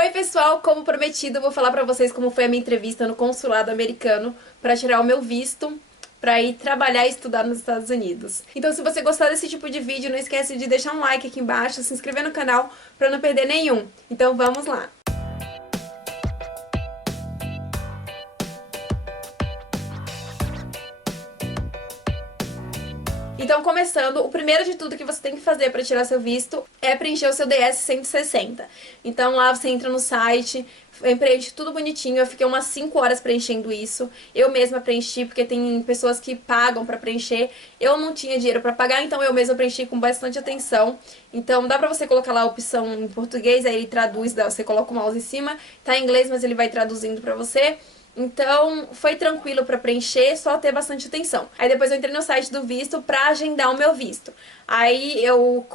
Oi pessoal, como prometido, eu vou falar pra vocês como foi a minha entrevista no consulado americano pra tirar o meu visto pra ir trabalhar e estudar nos Estados Unidos. Então se você gostar desse tipo de vídeo, não esquece de deixar um like aqui embaixo, se inscrever no canal pra não perder nenhum. Então vamos lá! Então, começando, o primeiro de tudo que você tem que fazer para tirar seu visto é preencher o seu DS-160. Então, lá você entra no site, preenche tudo bonitinho. Eu fiquei umas 5 horas preenchendo isso. Eu mesma preenchi, porque tem pessoas que pagam para preencher. Eu não tinha dinheiro para pagar, então eu mesma preenchi com bastante atenção. Então, dá pra você colocar lá a opção em português, aí ele traduz, você coloca o mouse em cima. Tá em inglês, mas ele vai traduzindo pra você. Então, foi tranquilo pra preencher, só ter bastante atenção. Aí depois eu entrei no site do visto pra agendar o meu visto. Aí eu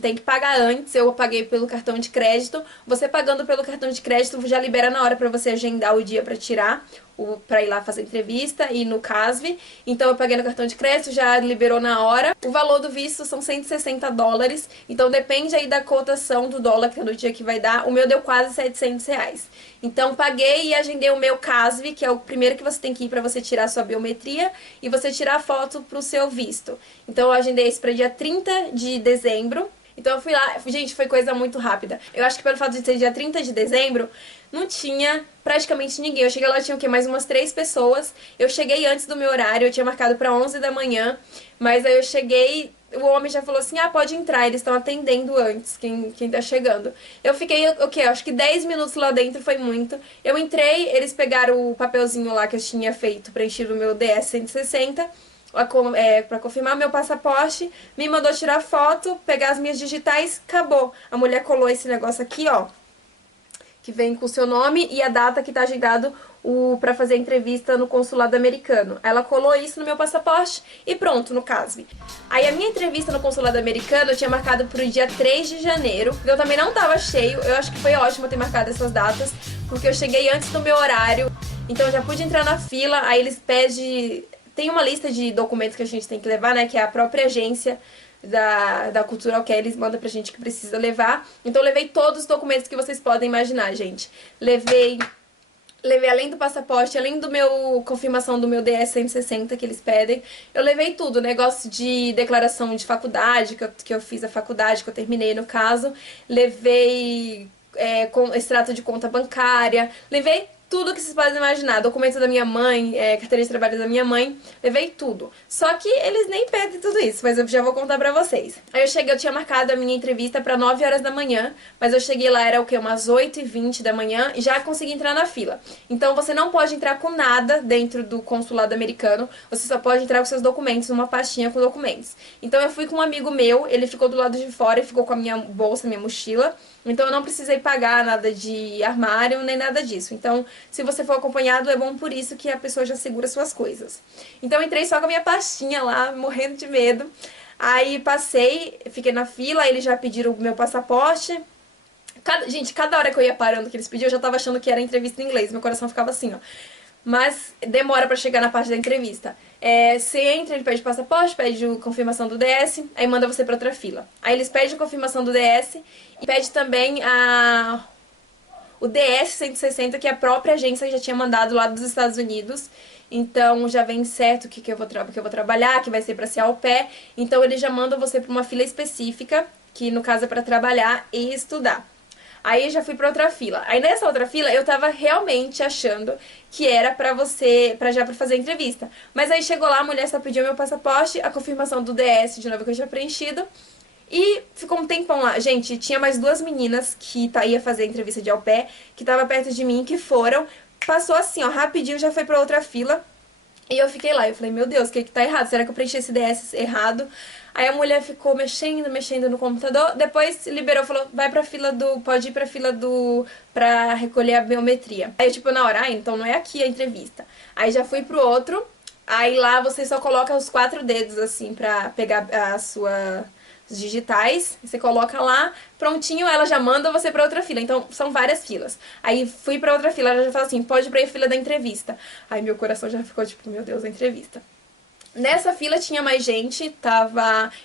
tem que pagar antes, eu paguei pelo cartão de crédito. Você pagando pelo cartão de crédito já libera na hora pra você agendar o dia pra tirar, pra ir lá fazer entrevista e no CASV. Então eu paguei no cartão de crédito, já liberou na hora. O valor do visto são $160, então depende aí da cotação do dólar que é no dia que vai dar. O meu deu quase R$700. Então paguei e agendei o meu CASV, que é o primeiro que você tem que ir pra você tirar a sua biometria e você tirar a foto pro seu visto. Então eu agendei isso pra dia 30 de dezembro. Então eu fui lá, gente, foi coisa muito rápida. Eu acho que pelo fato de ser dia 30 de dezembro, não tinha praticamente ninguém. Eu cheguei lá, tinha o quê? Mais umas 3 pessoas. Eu cheguei antes do meu horário, eu tinha marcado pra 11 da manhã, mas aí eu cheguei, o homem já falou assim, pode entrar, eles estão atendendo antes, quem tá chegando. Eu fiquei, o quê? Acho que 10 minutos lá dentro, foi muito. Eu entrei, eles pegaram o papelzinho lá que eu tinha feito, preenchido o meu DS-160, pra confirmar meu passaporte, me mandou tirar foto, pegar as minhas digitais, acabou. A mulher colou esse negócio aqui, ó, que vem com o seu nome e a data que tá agendado pra fazer a entrevista no consulado americano. Ela colou isso no meu passaporte e pronto, no CASV. Aí a minha entrevista no consulado americano eu tinha marcado pro dia 3 de janeiro, eu também não tava cheio, eu acho que foi ótimo ter marcado essas datas, porque eu cheguei antes do meu horário, então eu já pude entrar na fila, aí eles pedem... Tem uma lista de documentos que a gente tem que levar, né, que é a própria agência da Cultural Care, eles mandam pra gente que precisa levar. Então eu levei todos os documentos que vocês podem imaginar, gente. Levei além do passaporte, além do meu confirmação do meu DS-160 que eles pedem, eu levei tudo, negócio de declaração de faculdade, que eu fiz a faculdade, que eu terminei no caso. Levei extrato de conta bancária, levei tudo que vocês podem imaginar, documento da minha mãe, carteira de trabalho da minha mãe, levei tudo. Só que eles nem pedem tudo isso, mas eu já vou contar pra vocês. Aí eu tinha marcado a minha entrevista pra 9 horas da manhã, mas eu cheguei lá, era o quê? Umas 8h20 da manhã e já consegui entrar na fila. Então você não pode entrar com nada dentro do consulado americano, você só pode entrar com seus documentos, numa pastinha com documentos. Então eu fui com um amigo meu, ele ficou do lado de fora e ficou com a minha bolsa, minha mochila. Então eu não precisei pagar nada de armário, nem nada disso. Então, se você for acompanhado, é bom por isso que a pessoa já segura suas coisas. Então eu entrei só com a minha pastinha lá, morrendo de medo. Aí passei, fiquei na fila, eles já pediram o meu passaporte. Gente, cada hora que eu ia parando que eles pediam, eu já tava achando que era entrevista em inglês. Meu coração ficava assim, ó. Mas demora pra chegar na parte da entrevista. Você entra, ele pede passaporte, pede a confirmação do DS, aí manda você pra outra fila. Aí eles pedem a confirmação do DS e pede também o DS-160, que a própria agência já tinha mandado lá dos Estados Unidos. Então já vem certo que eu vou trabalhar, que vai ser pra ser au pair. Então eles já mandam você pra uma fila específica, que no caso é pra trabalhar e estudar. Aí eu já fui pra outra fila. Aí nessa outra fila eu tava realmente achando que era pra fazer a entrevista. Mas aí chegou lá, a mulher só pediu meu passaporte, a confirmação do DS de novo que eu tinha preenchido. E ficou um tempão lá. Gente, tinha mais 2 meninas que ia fazer a entrevista de au pair, que tava perto de mim, que foram. Passou assim, ó, rapidinho, já foi pra outra fila. E eu fiquei lá, eu falei, meu Deus, o que tá errado? Será que eu preenchi esse DS errado? Aí a mulher ficou mexendo no computador, depois liberou, falou, pode ir pra fila pra recolher a biometria. Aí eu tipo, na hora, então não é aqui a entrevista. Aí já fui pro outro, aí lá você só coloca os 4 dedos assim pra pegar a sua digitais, você coloca lá, prontinho, ela já manda você pra outra fila. Então, são várias filas. Aí, fui pra outra fila, ela já fala assim, pode ir pra fila da entrevista. Aí, meu coração já ficou tipo, meu Deus, a entrevista. Nessa fila tinha mais gente,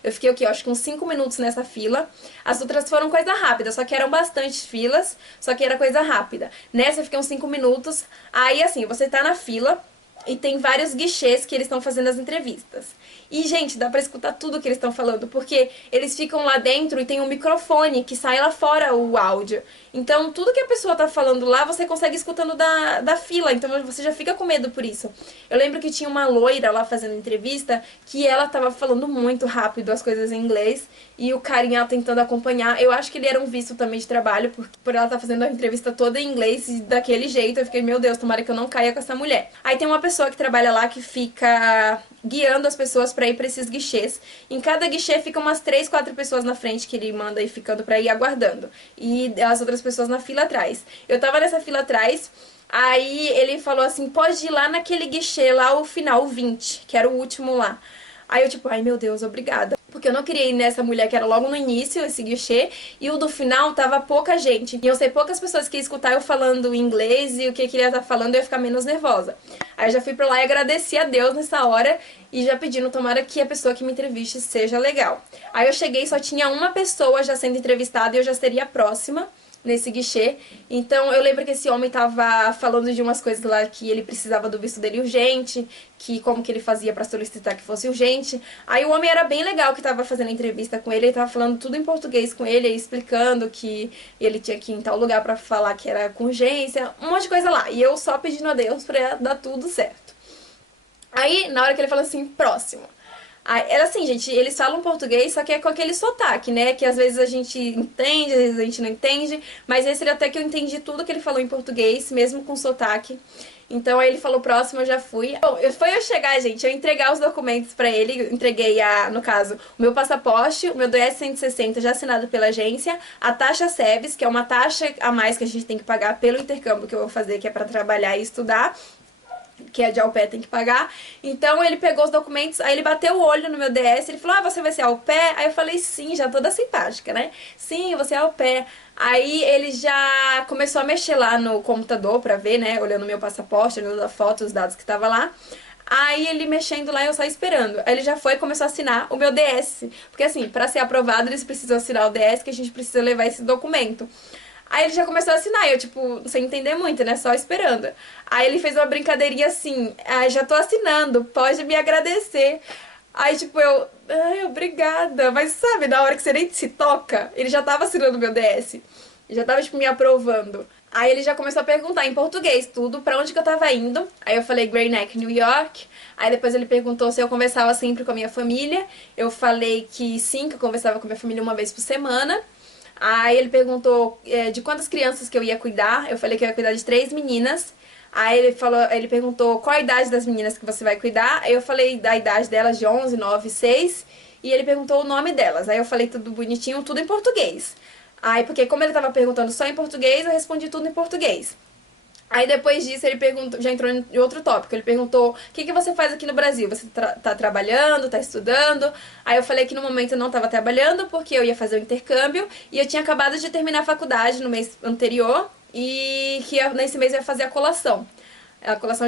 eu fiquei o quê? Eu acho que uns 5 minutos nessa fila. As outras foram coisa rápida, só que eram bastante filas, só que era coisa rápida. Nessa eu fiquei uns 5 minutos. Aí assim, você tá na fila e tem vários guichês que eles estão fazendo as entrevistas. E, gente, dá pra escutar tudo que eles estão falando, porque eles ficam lá dentro e tem um microfone que sai lá fora o áudio. Então, tudo que a pessoa tá falando lá, você consegue escutando da fila, então você já fica com medo por isso. Eu lembro que tinha uma loira lá fazendo entrevista, que ela tava falando muito rápido as coisas em inglês, e o carinha tentando acompanhar. Eu acho que ele era um visto também de trabalho, por ela estar fazendo a entrevista toda em inglês, e daquele jeito. Eu fiquei, meu Deus, tomara que eu não caia com essa mulher. Aí tem uma pessoa que trabalha lá que fica guiando as pessoas pra ir pra esses guichês. Em cada guichê ficam umas 3, 4 pessoas na frente que ele manda ir ficando pra ir aguardando. E as outras pessoas na fila atrás. Eu tava nessa fila atrás, aí ele falou assim, pode ir lá naquele guichê lá, o final, o 20, que era o último lá. Aí eu tipo, ai meu Deus, obrigada. Porque eu não queria ir nessa mulher que era logo no início, esse guichê, e o do final tava pouca gente. Iam ser poucas pessoas que iam escutar eu falando inglês, e o que eu queria estar falando eu ia ficar menos nervosa. Aí eu já fui pra lá e agradeci a Deus nessa hora, e já pedindo, tomara que a pessoa que me entreviste seja legal. Aí eu cheguei, só tinha uma pessoa já sendo entrevistada, e eu já seria a próxima nesse guichê. Então eu lembro que esse homem tava falando de umas coisas lá que ele precisava do visto dele urgente, que como que ele fazia pra solicitar que fosse urgente. Aí o homem era bem legal que tava fazendo a entrevista com ele tava falando tudo em português com ele, explicando que ele tinha que ir em tal lugar pra falar que era com urgência, um monte de coisa lá. E eu só pedindo a Deus pra dar tudo certo. Aí, na hora que ele falou assim, próximo. Era assim, gente, eles falam português, só que é com aquele sotaque, né? Que às vezes a gente entende, às vezes a gente não entende. Mas esse até que eu entendi tudo que ele falou em português, mesmo com sotaque. Então aí ele falou próximo, eu já fui. Bom, foi eu chegar, gente, eu entregar os documentos pra ele. Entreguei, no caso, o meu passaporte, o meu DS-160 já assinado pela agência, a taxa SEBS, que é uma taxa a mais que a gente tem que pagar pelo intercâmbio que eu vou fazer, que é pra trabalhar e estudar, que é de au pair, tem que pagar. Então ele pegou os documentos, aí ele bateu o olho no meu DS, ele falou, você vai ser au pair? Aí eu falei, sim, já toda simpática, né? Sim, você é au pair. Aí ele já começou a mexer lá no computador pra ver, né? Olhando meu passaporte, olhando a foto, os dados que tava lá. Aí ele mexendo lá, eu só esperando. Aí ele já foi e começou a assinar o meu DS. Porque assim, pra ser aprovado, eles precisam assinar o DS, que a gente precisa levar esse documento. Aí ele já começou a assinar, e eu, tipo, sem entender muito, né? Só esperando. Aí ele fez uma brincadeirinha assim, já tô assinando, pode me agradecer. Aí, tipo, ai, obrigada. Mas sabe, na hora que você nem se toca, ele já tava assinando meu DS. Já tava, tipo, me aprovando. Aí ele já começou a perguntar em português tudo, pra onde que eu tava indo. Aí eu falei Great Neck, New York. Aí depois ele perguntou se eu conversava sempre com a minha família. Eu falei que sim, que eu conversava com a minha família uma vez por semana. Aí ele perguntou de quantas crianças que eu ia cuidar. Eu falei que eu ia cuidar de 3 meninas. Aí ele perguntou qual a idade das meninas que você vai cuidar. Aí eu falei da idade delas de 11, 9, 6. E ele perguntou o nome delas. Aí eu falei tudo bonitinho, tudo em português. Aí, porque como ele tava perguntando só em português, eu respondi tudo em português. Aí depois disso ele perguntou, já entrou em outro tópico, ele perguntou o que você faz aqui no Brasil? Você tá trabalhando, tá estudando? Aí eu falei que no momento eu não tava trabalhando porque eu ia fazer o intercâmbio e eu tinha acabado de terminar a faculdade no mês anterior e que nesse mês eu ia fazer a colação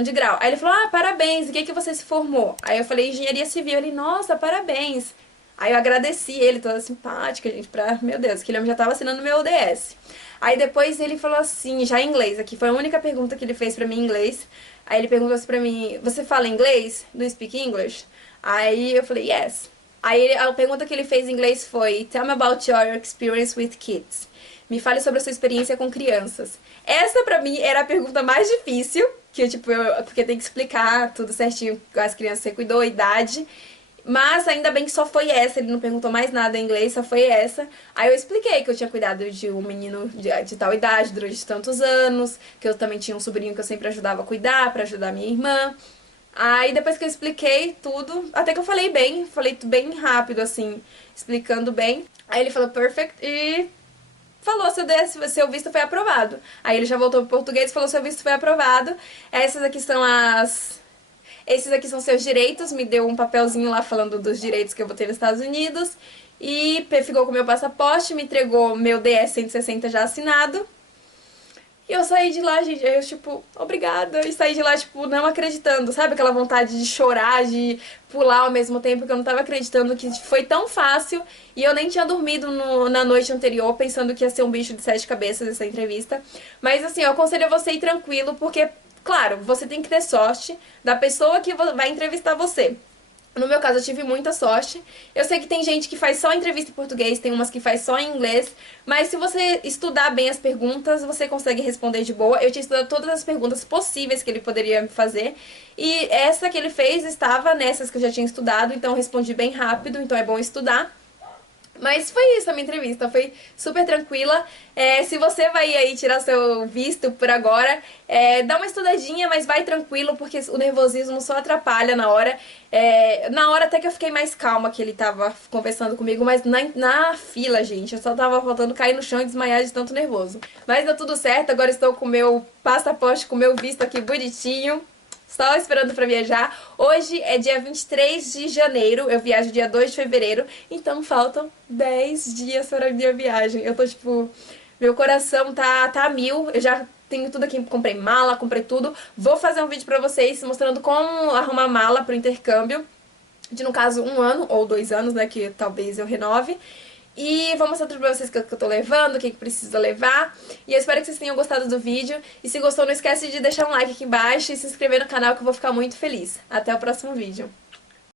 de grau. Aí ele falou, parabéns, em que você se formou? Aí eu falei, engenharia civil. Ele, nossa, parabéns. Aí eu agradeci ele, toda simpática, gente, meu Deus, que ele já tava assinando meu ODS. Aí depois ele falou assim, já em inglês, aqui foi a única pergunta que ele fez pra mim em inglês. Aí ele perguntou assim pra mim, você fala inglês? Do you speak English? Aí eu falei, yes. Aí a pergunta que ele fez em inglês foi, tell me about your experience with kids. Me fale sobre a sua experiência com crianças. Essa pra mim era a pergunta mais difícil, porque tem que explicar tudo certinho, as crianças você cuidou, a idade. Mas ainda bem que só foi essa, ele não perguntou mais nada em inglês, só foi essa. Aí eu expliquei que eu tinha cuidado de um menino de tal idade durante tantos anos, que eu também tinha um sobrinho que eu sempre ajudava a cuidar, pra ajudar minha irmã. Aí depois que eu expliquei tudo, até que eu falei bem rápido, assim, explicando bem. Aí ele falou perfect e falou seu visto foi aprovado. Aí ele já voltou pro português e falou seu visto foi aprovado. Esses aqui são seus direitos, me deu um papelzinho lá falando dos direitos que eu vou ter nos Estados Unidos. E ficou com o meu passaporte, me entregou meu DS-160 já assinado. E eu saí de lá, gente, aí eu, tipo, obrigada. E saí de lá, tipo, não acreditando, sabe? Aquela vontade de chorar, de pular ao mesmo tempo, que eu não tava acreditando que foi tão fácil. E eu nem tinha dormido na noite anterior, pensando que ia ser um bicho de 7 cabeças essa entrevista. Mas, assim, eu aconselho a você ir tranquilo, porque, claro, você tem que ter sorte da pessoa que vai entrevistar você. No meu caso, eu tive muita sorte. Eu sei que tem gente que faz só entrevista em português, tem umas que faz só em inglês, mas se você estudar bem as perguntas, você consegue responder de boa. Eu tinha estudado todas as perguntas possíveis que ele poderia me fazer, e essa que ele fez estava nessas que eu já tinha estudado, então eu respondi bem rápido, então é bom estudar. Mas foi isso a minha entrevista, foi super tranquila. Se você vai aí tirar seu visto por agora, dá uma estudadinha, mas vai tranquilo, porque o nervosismo só atrapalha na hora. Na hora até que eu fiquei mais calma que ele tava conversando comigo, mas na fila, gente, eu só tava faltando cair no chão e desmaiar de tanto nervoso. Mas deu tudo certo, agora estou com o meu passaporte, com o meu visto aqui bonitinho. Só esperando pra viajar. Hoje é dia 23 de janeiro, eu viajo dia 2 de fevereiro, então faltam 10 dias para a minha viagem. Eu tô tipo, meu coração tá a mil, eu já tenho tudo aqui, comprei mala, comprei tudo. Vou fazer um vídeo pra vocês mostrando como arrumar mala pro intercâmbio, de no caso 1 ano ou 2 anos, né, que talvez eu renove. E vou mostrar tudo pra vocês o que eu tô levando, o que precisa levar. E eu espero que vocês tenham gostado do vídeo. E se gostou, não esquece de deixar um like aqui embaixo e se inscrever no canal, que eu vou ficar muito feliz. Até o próximo vídeo.